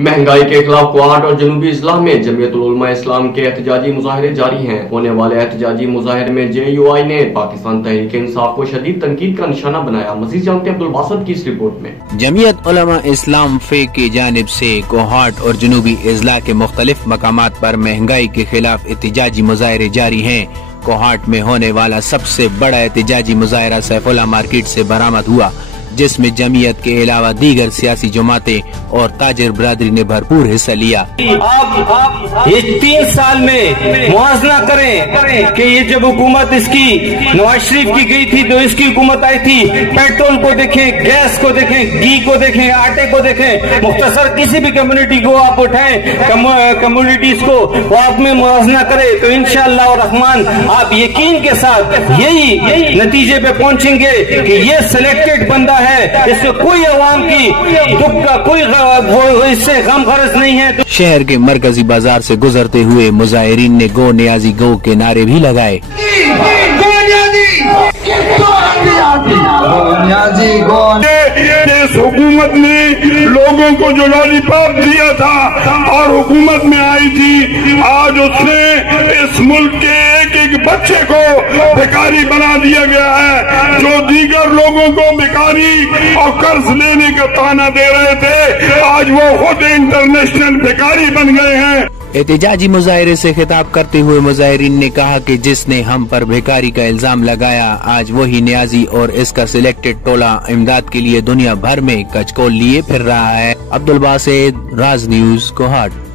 महंगाई के खिलाफ कोहाट और जनूबी इजला में जमीयत उल-उलमा इस्लाम के एहतजाजी मुजाहरे जारी हैं। होने वाले एहतजाजी मुजाहरे में JUI ने पाकिस्तान तहरीक इंसाफ को शदीद तनकीद का निशाना बनाया। मजीद जानते हैं अब्दुल बासित की इस रिपोर्ट में। जमीयत उलमा इस्लाम फे की जानिब से कोहाट और जनूबी इजला के मुख्तलिफ मकामात पर महंगाई के खिलाफ एहतजाजी मुजाहरे जारी हैं। कोहाट में होने वाला सबसे बड़ा एहतजाजी मुजाहरा सैफुल्लाह मार्केट से बरामद हुआ, जिसमें जमीयत के अलावा दीगर सियासी जमातें और ताजिर बरादरी ने भरपूर हिस्सा लिया। आप ये 3 साल में मुआवजा करें कि ये जब हुकूमत इसकी नवाज शरीफ की गई थी तो इसकी हुकूमत आई थी, पेट्रोल को देखें, गैस को देखें, घी को देखें, आटे को देखें, मुख्तसर किसी भी कम्युनिटी को आप उठाएं, कम्युनिटीज को वो आप में मुआवजा करें तो इंशाअल्लाह रहमान आप यकीन के साथ यही नतीजे पे पहुंचेंगे कि ये सिलेक्टेड बंदा है, इससे कोई अवाम की दुख का कोई इससे गम गरज नहीं है। शहर के मरकजी बाजार से गुजरते हुए मुजाहिरीन ने गो नियाजी गो के नारे भी लगाए। इस हुकूमत ने लोगों को जो लॉलीपॉप दिया था और हुकूमत में आई थी, आज उसने इस मुल्क के एक बच्चे को बेकारी बना दिया गया है। जो दीगर लोगों को बेकारी और कर्ज लेने का ताना दे रहे थे, आज वो खुद इंटरनेशनल बेकारी बन गए हैं। एहतजाजी मुजाहरे से खिताब करते हुए मुजाहिरीन ने कहा कि जिसने हम पर बेकारी का इल्जाम लगाया, आज वही नियाजी और इसका सिलेक्टेड टोला इमदाद के लिए दुनिया भर में कचकोल लिए फिर रहा है। अब्दुल बासित, राज न्यूज़, कोहाट।